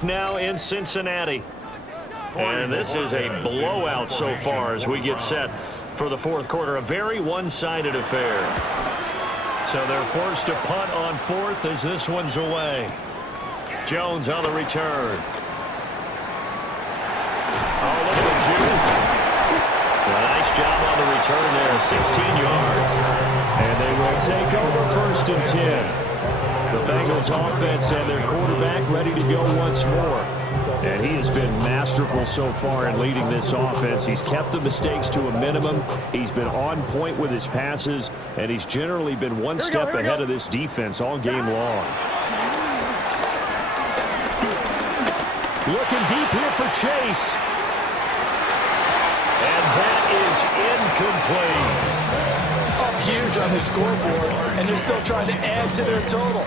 back now in Cincinnati. And this is a blowout so far as we get set for the fourth quarter. A very one-sided affair. So they're forced to punt on fourth as this one's away. Jones on the return. Oh, look at the juke. A nice job on the return there. 16 yards. And they will take over 1st and 10. The Bengals offense and their quarterback ready to go once more. And he has been masterful so far in leading this offense. He's kept the mistakes to a minimum. He's been on point with his passes, and he's generally been one step ahead of this defense all game long. Looking deep here for Chase. And that is incomplete. Up huge on the scoreboard, and they're still trying to add to their total.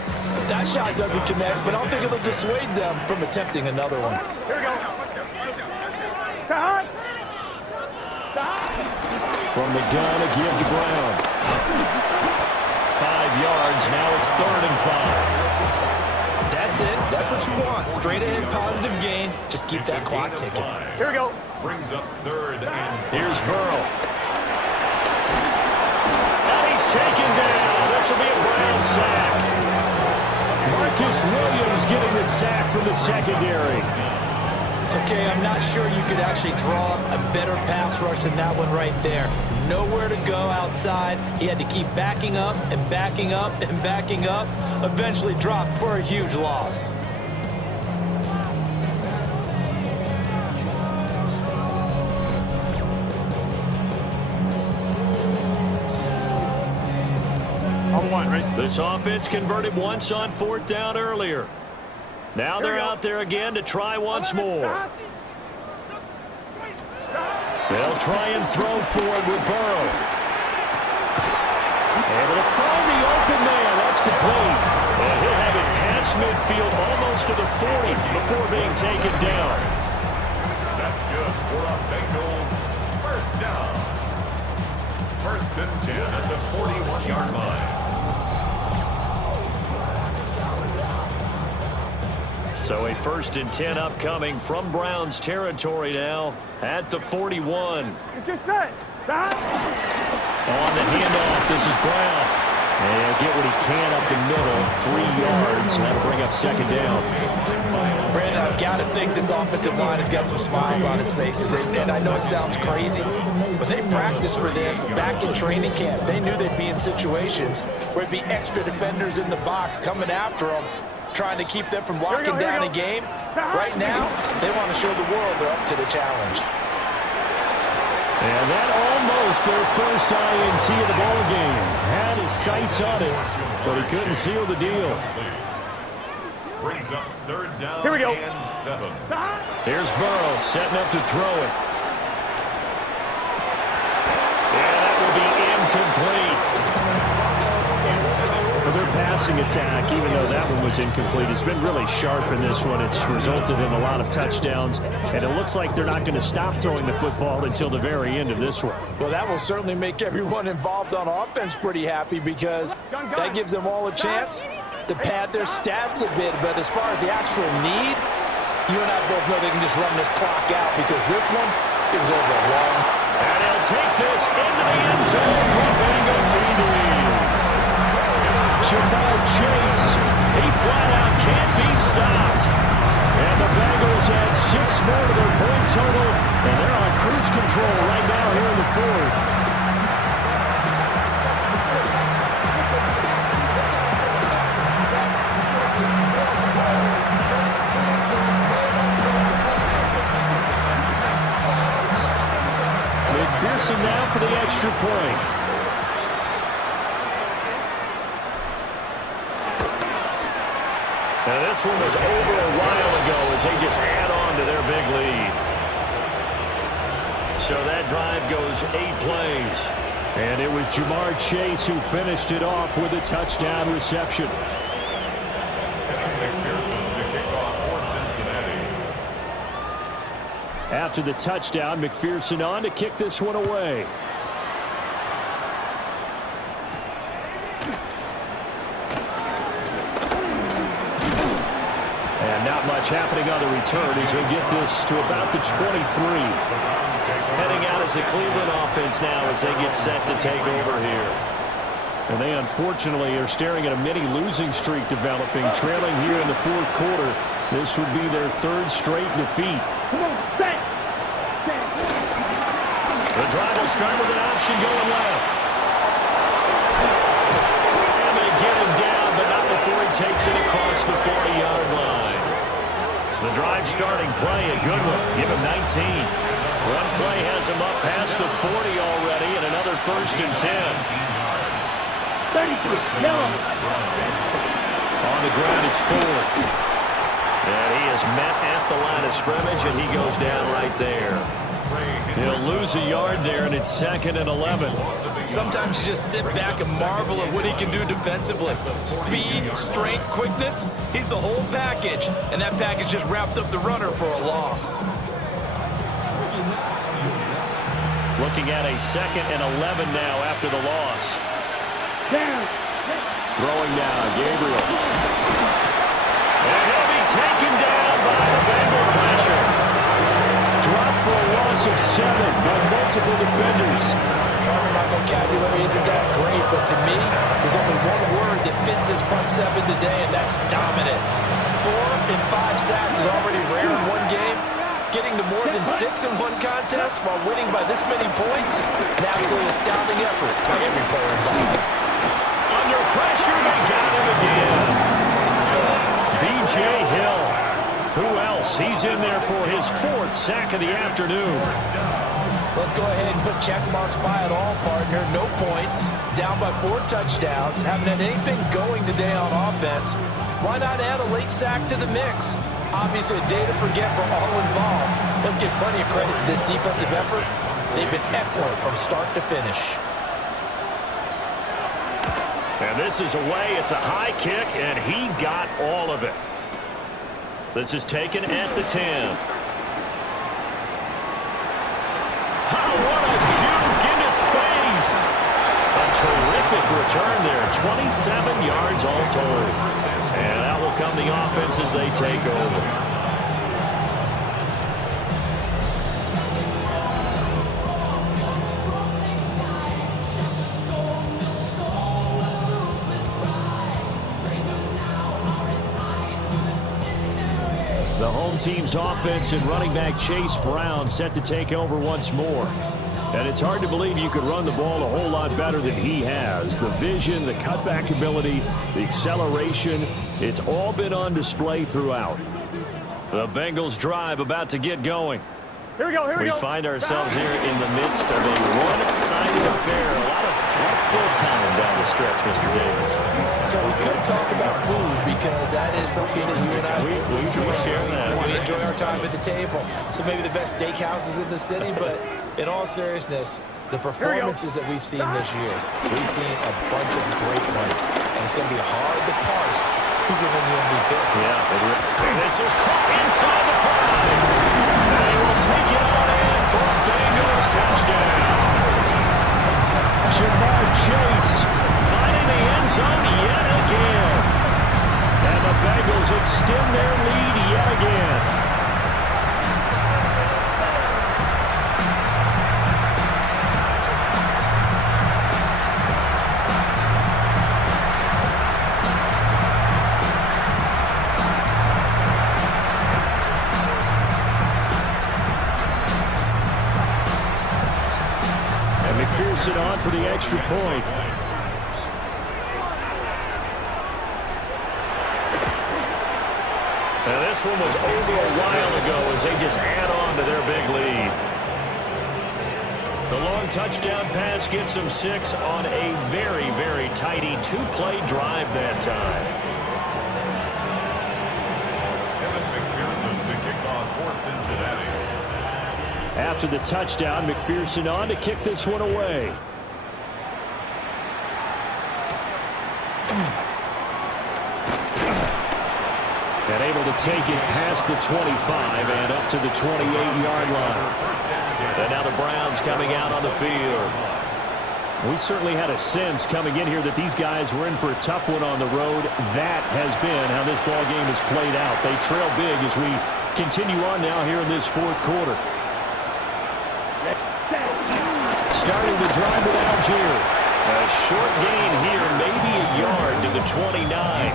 That shot doesn't connect, but I don't think it'll dissuade them from attempting another one. Here we go. From the gun, a give to Brown. 5 yards, now it's 3rd and 5. That's it. That's what you want. Straight ahead, positive gain. Just keep that clock ticking. Here we go. Brings up 3rd and... Here's Burrow. And he's taken down. This will be a Brown sack. Marcus Williams getting the sack from the secondary. Okay, I'm not sure you could actually draw a better pass rush than that one right there. Nowhere to go outside. He had to keep backing up and backing up and backing up. Eventually dropped for a huge loss. This offense converted once on 4th down earlier. Now they're out there again to try once more. They'll try and throw forward with Burrow. Able to find the open man. That's complete. And he'll have it past midfield almost to the 40 before being taken down. That's good for the Bengals. 1st down. 1st and 10 at the 41-yard line. So a 1st and 10 upcoming from Browns territory now at the 41. Get set. On the handoff, this is Brown. And he'll get what he can up the middle, 3 yards, and that'll bring up 2nd down. Brandon, I've got to think this offensive line has got some smiles on its faces. And I know it sounds crazy, but they practiced for this back in training camp. They knew they'd be in situations where it'd be extra defenders in the box coming after them, trying to keep them from locking down a game. Right now, they want to show the world they're up to the challenge. And that almost their first INT of the ball game. Had his sights on it, but he couldn't seal the deal. Brings up 3rd down. Here we go. And 7. Here's Burrow setting up to throw it. And that will be incomplete. Their passing attack, even though that one was incomplete, has been really sharp in this one. It's resulted in a lot of touchdowns, and it looks like they're not going to stop throwing the football until the very end of this one. Well, that will certainly make everyone involved on offense pretty happy, because that gives them all a chance to pad their stats a bit. But as far as the actual need, you and I both know they can just run this clock out, because this one is over long. And he'll take this into the end zone for a Bengal team to lead. Jamar Chase, he flat out can't be stopped. And the Bengals add 6 more to their point total, and they're on cruise control right now here in the 4th. McPherson now for the extra point. Now this one was over a while ago as they just add on to their big lead. So that drive goes 8 plays. And it was Jamar Chase who finished it off with a touchdown reception. McPherson to kick off for Cincinnati. After the touchdown, McPherson on to kick this one away. And not much much happening on the return as they get this to about the 23. Heading out as the Cleveland offense now as they get set to take over here. And they unfortunately are staring at a mini losing streak developing, trailing here in the fourth quarter. This would be their third straight defeat. The drive will start with an option going left. And they get him down, but not before he takes it across the 40-yard line. The drive starting play, a good one. Give him 19. Run play has him up past the 40 already, and another 1st and 10. 31st, yellow. On the ground, it's Ford. And he is met at the line of scrimmage, and he goes down right there. He'll lose a yard there, and it's 2nd and 11. Sometimes you just sit back and marvel at what he can do defensively. Speed, strength, quickness, he's the whole package. And that package just wrapped up the runner for a loss. Looking at a 2nd and 11 now after the loss. Throwing now, Gabriel. And he'll be taken down by the Bengal pressure. Dropped for a loss of 7 by multiple defenders. My vocabulary isn't that great, but to me, there's only one word that fits this front 7 today, and that's dominant. 4 and 5 sacks is already rare in one game. Getting to more than 6 in one contest while winning by this many points, an absolutely astounding effort by every player involved. Under pressure, they got him again. B.J. Hill. Who else? He's in there for his 4th sack of the afternoon. Let's go ahead and put check marks by it all, partner. No points. Down by 4 touchdowns. Haven't had anything going today on offense. Why not add a late sack to the mix? Obviously a day to forget for all involved. Let's give plenty of credit to this defensive effort. They've been excellent from start to finish. And this is away. It's a high kick, and he got all of it. This is taken at the 10. Oh, what a juke into space. A terrific return there. 27 yards all told. And out will come the offense as they take over. The home team's offense and running back Chase Brown set to take over once more. And it's hard to believe you could run the ball a whole lot better than he has. The vision, the cutback ability, the acceleration, it's all been on display throughout. The Bengals drive about to get going. Here we go, here we go. We find ourselves here in the midst of a one-sided affair. A lot of full time down the stretch, Mr. Davis. So we could talk about food because that is something that you and I we share that. We enjoy our time at the table. So maybe the best steakhouses in the city, but in all seriousness, the performances that we've seen this year, we've seen a bunch of great ones, and it's going to be hard to parse who's going to win the MVP. Yeah, and this is caught inside the 5. And he will take it on in for a Bengals touchdown. Jamar Chase finding the end zone yet again. And the Bengals extend their lead yet again. McPherson on for the extra point. Now this one was over a while ago as they just add on to their big lead. The long touchdown pass gets them 6 on a very, very tidy 2-play drive that time. McPherson to kick off for Cincinnati. After the touchdown, McPherson on to kick this one away. And able to take it past the 25 and up to the 28-yard line. And now the Browns coming out on the field. We certainly had a sense coming in here that these guys were in for a tough one on the road. That has been how this ball game has played out. They trail big as we continue on now here in this fourth quarter. Starting the drive with Algier. A short gain here, maybe a yard to the 29.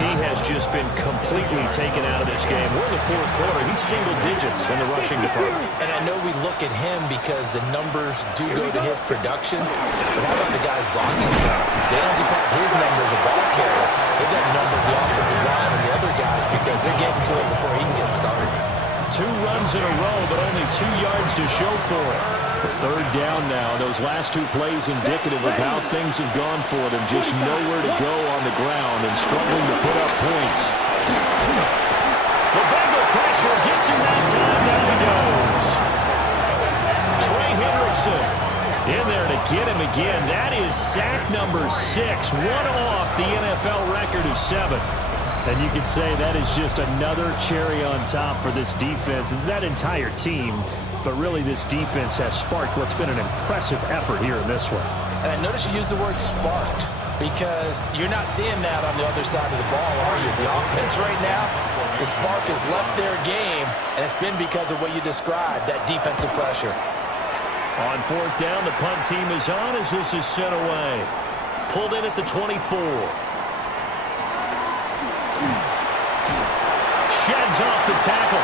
He has just been completely taken out of this game. We're in the fourth quarter. He's single digits in the rushing department. And I know we look at him because the numbers do go to his production. But how about the guys blocking him? They don't just have his numbers a ball carrier. They've got a number of the offensive line and the other guys because they're getting to him before he can get started. 2 runs in a row, but only 2 yards to show for it. The third down now. Those last 2 plays indicative of how things have gone for them. Just nowhere to go on the ground and struggling to put up points. The Bengal pressure gets him that time. Down he goes. Trey Hendrickson in there to get him again. That is sack number 6. One off the NFL record of 7. And you can say that is just another cherry on top for this defense and that entire team. But really, this defense has sparked what's been an impressive effort here in this one. And I notice you use the word sparked because you're not seeing that on the other side of the ball, are you? The offense right now, the spark has left their game, and it's been because of what you described, that defensive pressure. On 4th down, the punt team is on as this is sent away. Pulled in at the 24. Sheds off the tackle.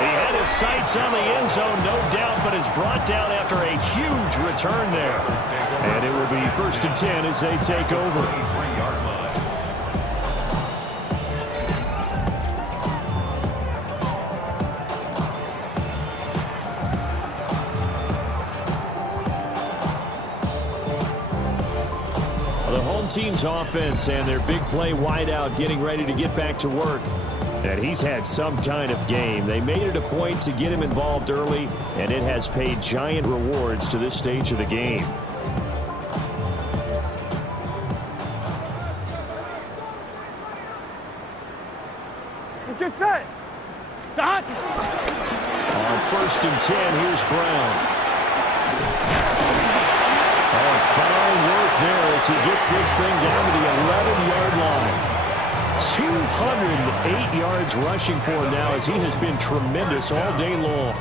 He had his sights on the end zone, no doubt, but is brought down after a huge return there. And it will be 1st and 10 as they take over. The home team's offense and their big play wideout getting ready to get back to work. And he's had some kind of game. They made it a point to get him involved early, and it has paid giant rewards to this stage of the game. Let's get set. Start. On 1st and 10, here's Brown. Oh, fine work there as he gets this thing down to the 11-yard line. 208 yards rushing for him now as he has been tremendous all day long.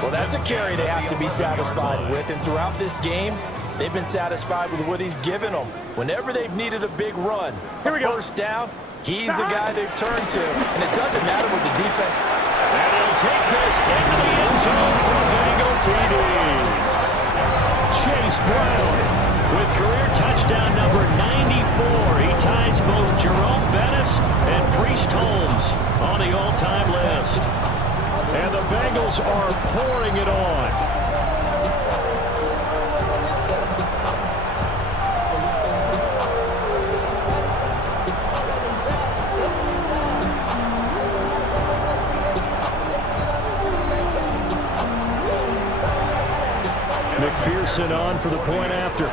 Well, that's a carry they have to be satisfied with. And throughout this game, they've been satisfied with what he's given them. Whenever they've needed a big run, first down, he's the guy they've turned to. And it doesn't matter what the defense. And he'll take this into the end zone for a Bengal TD. Chase Brown with career touchdown number 94. He ties both Jerome Bettis and Priest Holmes on the all-time list. And the Bengals are pouring it on. McPherson on for the point after.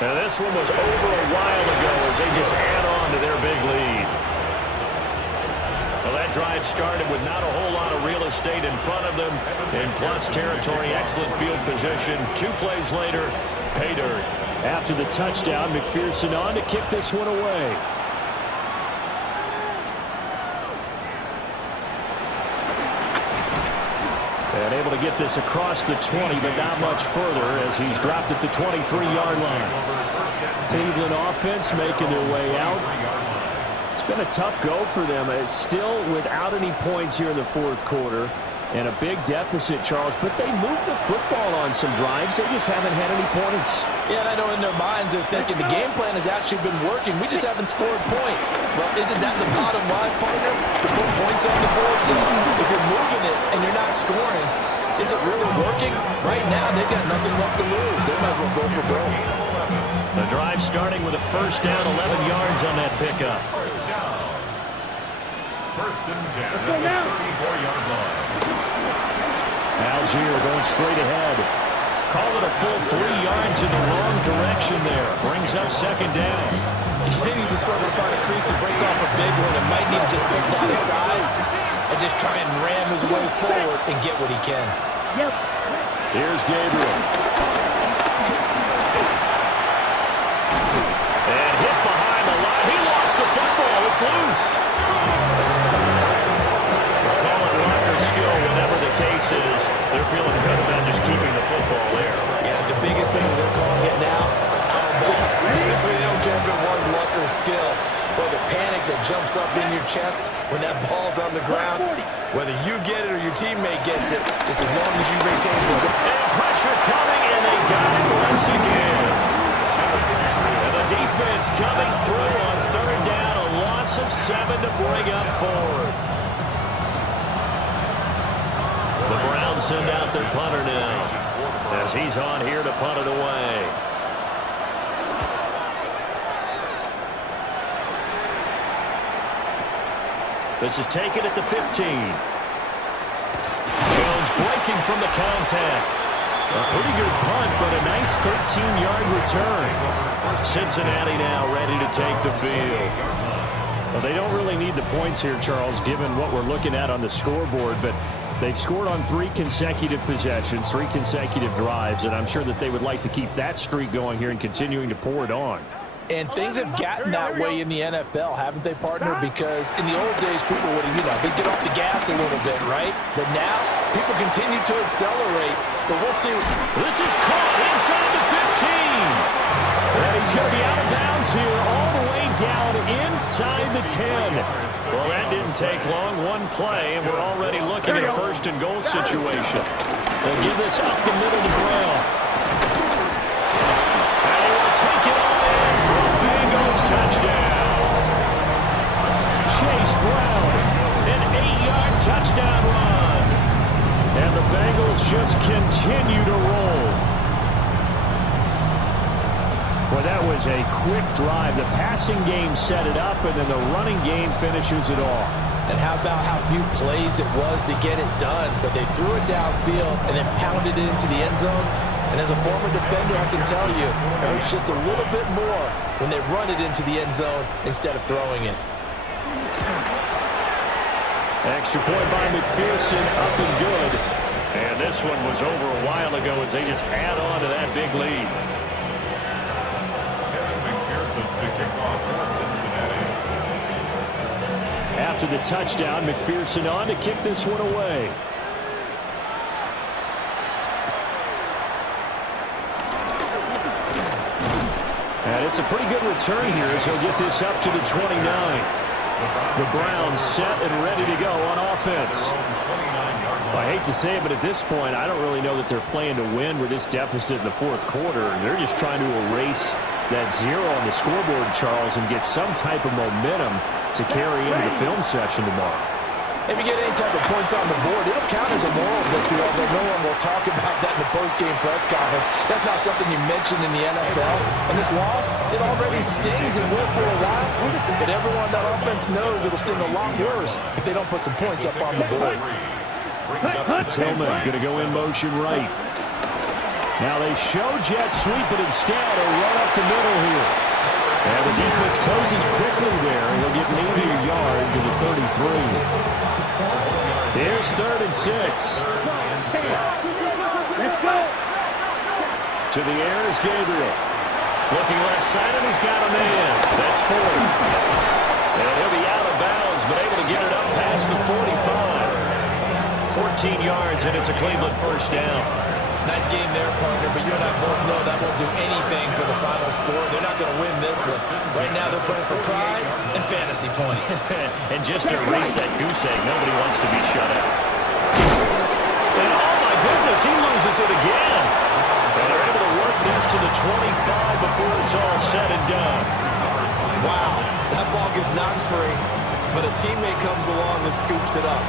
And this one was over a while ago as they just add on to their big lead. Well, that drive started with not a whole lot of real estate in front of them. In plus territory, excellent field position. 2 plays later, pay dirt. After the touchdown, McPherson on to kick this one away. And able to get this across the 20, but not much further as he's dropped at the 23-yard line. Cleveland offense making their way out. It's been a tough go for them. It's still without any points here in the fourth quarter. And a big deficit, Charles, but they moved the football on some drives. They just haven't had any points. Yeah, and I know in their minds they're thinking the game plan has actually been working. We just haven't scored points. Well, isn't that the bottom line, partner? To put points on the board. So if you're moving it and you're not scoring, is it really working? Right now, they've got nothing left to lose. They might as well go for broke. The drive starting with a first down, 11 yards on that pickup. First down. 1st and 10 at the 34-yard line. Algier going straight ahead. Call it a full 3 yards in the wrong direction there. Brings up 2nd down. He continues to struggle to find a crease to break off a big one and might need to just pick that aside and just try and ram his way forward and get what he can. Here's Gabriel. And hit behind the line. He lost the football. It's loose. Call it luck or skill, whatever the case is. They're feeling good about just keeping the football there. Yeah, the biggest thing that they're calling it now, out of ball. They don't care if it was luck or skill, but the panic that jumps up in your chest when that ball's on the ground, whether you get it or your teammate gets it, just as long as you maintain possession. And pressure coming, and they got it once again. And the defense coming through on third down, a loss of 7 to bring up forward. The Browns send out their punter now, as he's on here to punt it away. This is taken at the 15. Jones breaking from the contact. A pretty good punt, but a nice 13-yard return. Cincinnati now ready to take the field. Well, they don't really need the points here, Charles, given what we're looking at on the scoreboard, but they've scored on 3 consecutive possessions, 3 consecutive drives, and I'm sure that they would like to keep that streak going here and continuing to pour it on. And things have gotten that way in the NFL, haven't they, partner? Because in the old days, people would have, they'd get off the gas a little bit, right? But now, people continue to accelerate. But we'll see. This is caught inside the 15. And he's going to be out of bounds here, all the way down inside the 10. Well, that didn't take long. One play, and we're already looking at a first and goal situation. They'll give this up the middle to Brown. And he will take it all in for a Bengals touchdown. Chase Brown, an 8-yard touchdown run. And the Bengals just continue to roll. Well, that was a quick drive. The passing game set it up, and then the running game finishes it off. And how about how few plays it was to get it done, but they threw it downfield and then pounded it into the end zone. And as a former defender, I can tell you, it hurts just a little bit more when they run it into the end zone instead of throwing it. Extra point by McPherson, up and good. And this one was over a while ago as they just add on to that big lead. The kickoff for Cincinnati. After the touchdown, McPherson on to kick this one away. And it's a pretty good return here as he'll get this up to the 29. The Browns set and ready to go on offense. I hate to say it, but at this point, I don't really know that they're playing to win with this deficit in the fourth quarter. They're just trying to erase that 0 on the scoreboard, Charles, and get some type of momentum to carry into the film section tomorrow. If you get any type of points on the board, it'll count as a moral victory, although no one will talk about that in the post-game press conference. That's not something you mention in the NFL. And this loss, it already stings and will for a while, but everyone on that offense knows it'll sting a lot worse if they don't put some points up on the board. Tillman going to go in motion right. Now they show jet sweep, but instead a run up the middle here. And the defense closes quickly there. He'll get maybe a yard to the 33. Here's 3rd and 6. To the air is Gabriel. Looking left side, and he's got a man. That's 40. And he'll be out of bounds, but able to get it up past the 45. 14 yards, and it's a Cleveland first down. Nice game there, partner, but you and I both know that won't do anything for the final score. They're not going to win this one. Right now, they're playing for pride and fantasy points. And just to erase that goose egg, nobody wants to be shut out. And oh my goodness, he loses it again. And they're able to work this to the 25 before it's all said and done. Wow, that ball gets knocked free, but a teammate comes along and scoops it up.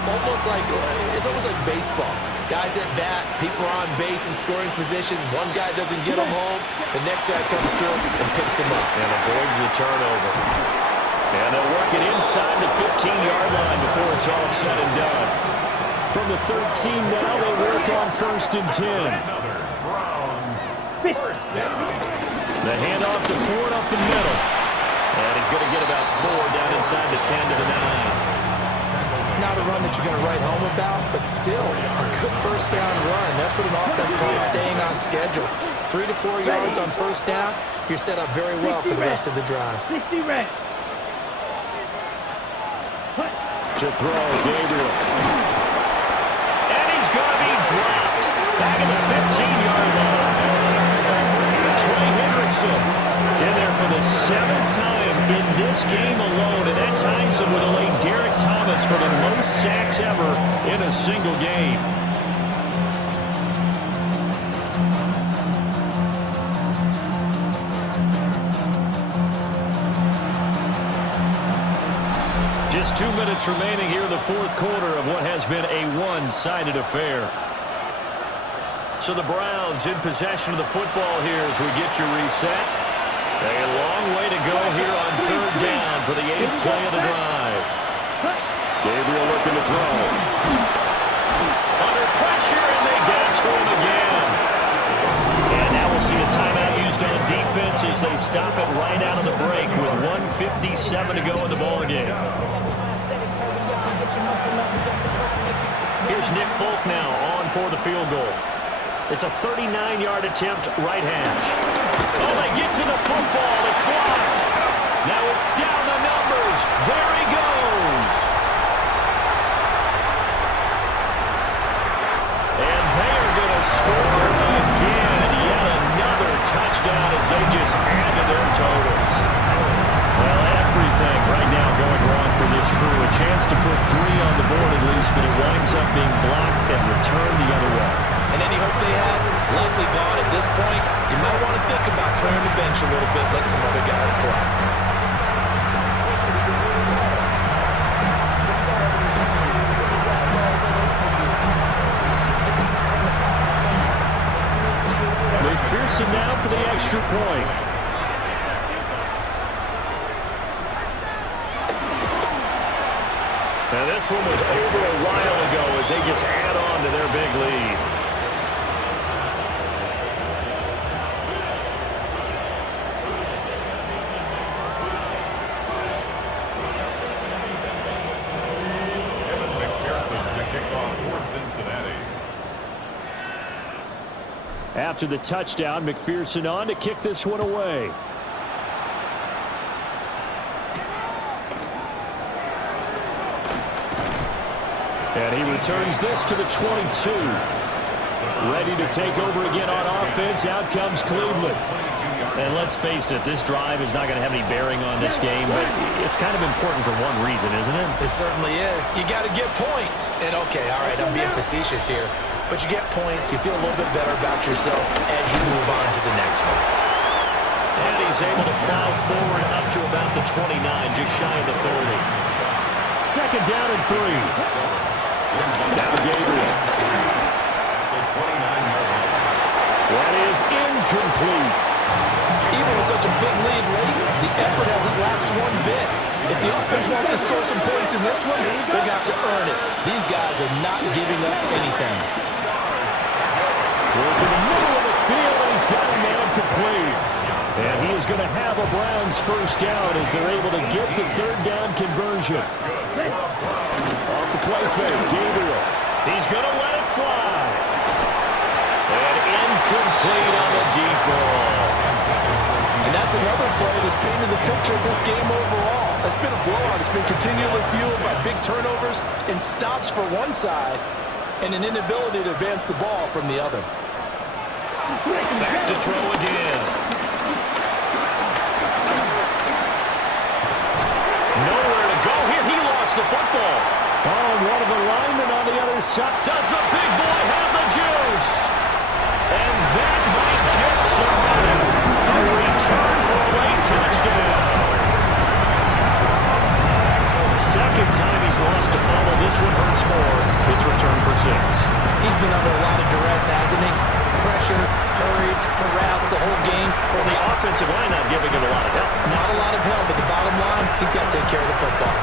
It's almost like baseball. Guys at bat, people are on base in scoring position. One guy doesn't get him home. The next guy comes through and picks him up. And avoids the turnover. And they'll work it inside the 15-yard line before it's all said and done. From the 13 now, they work on 1st and 10. The handoff to Ford up the middle. And he's going to get about 4 down inside the 10 to the 9. Not a run that you're going to write home about, but still a good first down run. That's what an offense calls staying on schedule. 3 to 4 yards on first down, you're set up very well for the rest of the drive. 60 red. To throw, Gabriel. And he's going to be dropped back at the 15-yard line. Trey Hendrickson in there for the 7th time in this game alone, and that ties him with a late Derek Thomas for the most sacks ever in a single game. Just 2 minutes remaining here in the fourth quarter of what has been a one-sided affair. So the Browns in possession of the football here as we get your reset. A long way to go here on third down for the 8th play of the drive. Gabriel looking to throw. Under pressure, and they get to him again. And now we'll see a timeout used on defense as they stop it right out of the break with 1:57 to go in the ballgame. Here's Nick Folk now on for the field goal. It's a 39-yard attempt, right hash. Oh, they get to the football. It's blocked. Now it's down the numbers. There he goes. And they are going to score again. Yet another touchdown as they just add to their totals. Well, everything right now going wrong for this crew. A chance to put 3 on the board at least, but it winds up being blocked and returned the other way. And any hope they had, likely gone at this point. You might want to think about clearing the bench a little bit, let some other guys play. McPherson now for the extra point. Now this one was over a while ago as they just add on to their big lead. After the touchdown, McPherson on to kick this one away. And he returns this to the 22. Ready to take over again on offense. Out comes Cleveland. And let's face it, this drive is not going to have any bearing on this game, but it's kind of important for one reason, isn't it? It certainly is. You got to get points. And okay, all right, I'm being facetious here. But you get points, you feel a little bit better about yourself as you move on to the next one. And he's able to plow forward up to about the 29, just shy of the 30. Second down and 3. Now Gabriel. That is incomplete. Even with such a big lead late, the effort hasn't lapsed one bit. If the offense wants to score some points in this one, they're going to have to earn it. These guys are not giving up anything. Work in the middle of the field, and he's got a man complete. And he is going to have a Browns first down as they're able to get the third down conversion. Off the play fake, Gabriel. He's going to let it fly. And incomplete on the deep ball. And that's another play that's painted the picture of this game overall. It's been a blowout. It's been continually fueled by big turnovers and stops for one side and an inability to advance the ball from the other. Back to throw again. Nowhere to go here. He lost the football. Oh, one of the linemen on the other side. Does the big boy have the juice? And that might just survive a return for a late touchdown. Second time he's lost a fumble. This one hurts more. It's returned for 6. He's been under a lot of duress, hasn't he? Pressure, hurried, harassed the whole game. Well, the offensive line not giving him a lot of help. Not a lot of help, but the bottom line, he's got to take care of the football.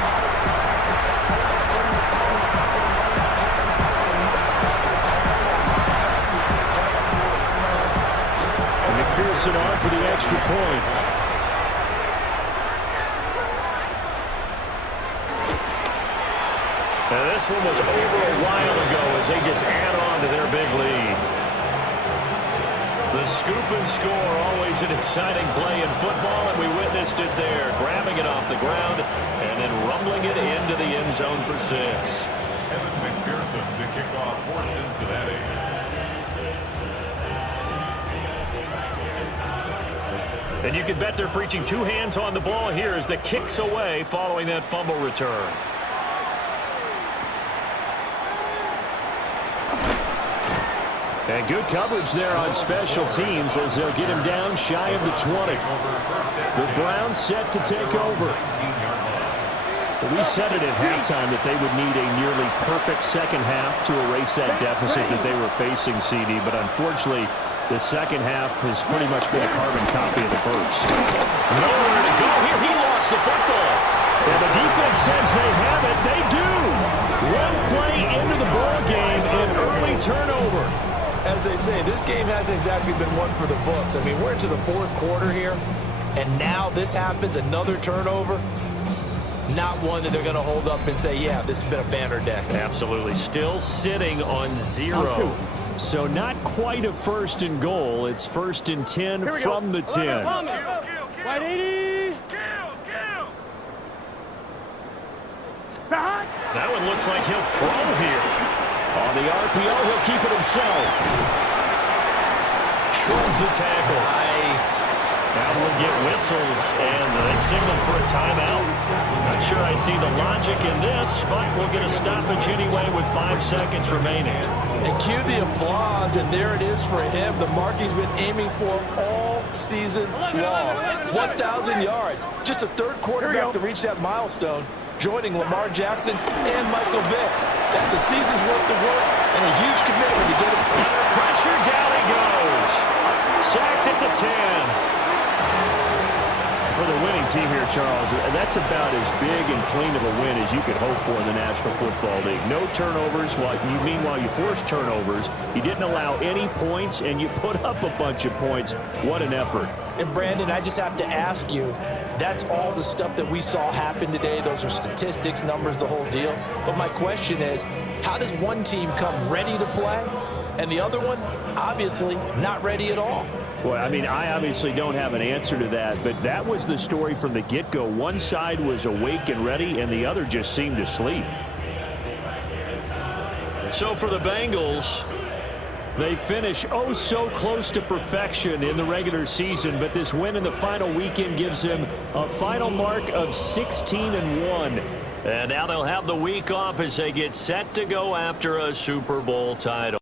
McPherson on for the extra point. And this one was over a while ago as they just add on to their big lead. The scoop and score, always an exciting play in football, and we witnessed it there, grabbing it off the ground and then rumbling it into the end zone for 6. Evan McPherson to kick off for Cincinnati. And you can bet they're preaching 2 hands on the ball here as the kick's away following that fumble return. And good coverage there on special teams as they'll get him down shy of the 20. The Browns set to take over. We said it at halftime that they would need a nearly perfect second half to erase that deficit that they were facing, CD. But unfortunately, the second half has pretty much been a carbon copy of the first. Nowhere to go here. He lost the football. And the defense says they have it. They do. One play into the ball game, an early turnover. As they say, this game hasn't exactly been one for the books. I mean, we're into the 4th quarter here, and now this happens, another turnover. Not one that they're going to hold up and say, yeah, this has been a banner day. Absolutely. Still sitting on 0. So not quite a 1st and goal. It's 1st and 10 from the 10. White 80. That one looks like he'll throw here. On the RPO, he'll keep it himself. Shrugs the tackle. Nice. Now we'll get whistles, and they signal for a timeout. Not sure I see the logic in this, but we'll get a stoppage anyway with 5 seconds remaining. And cue the applause, and there it is for him. The mark he's been aiming for all season long. 1,000 yards. Just the 3rd quarterback to reach that milestone, joining Lamar Jackson and Michael Vick. That's a season's worth of work and a huge commitment to get him. Under pressure, down he goes. Sacked at the 10. For the winning team here, Charles, that's about as big and clean of a win as you could hope for in the National Football League. No turnovers. Meanwhile, you forced turnovers. You didn't allow any points, and you put up a bunch of points. What an effort. And, Brandon, I just have to ask you, that's all the stuff that we saw happen today. Those are statistics, numbers, the whole deal. But my question is, how does one team come ready to play, and the other one, obviously, not ready at all? Well, I mean, I obviously don't have an answer to that, but that was the story from the get-go. One side was awake and ready, and the other just seemed to sleep. So for the Bengals, they finish oh so close to perfection in the regular season, but this win in the final weekend gives them a final mark of 16-1. And now they'll have the week off as they get set to go after a Super Bowl title.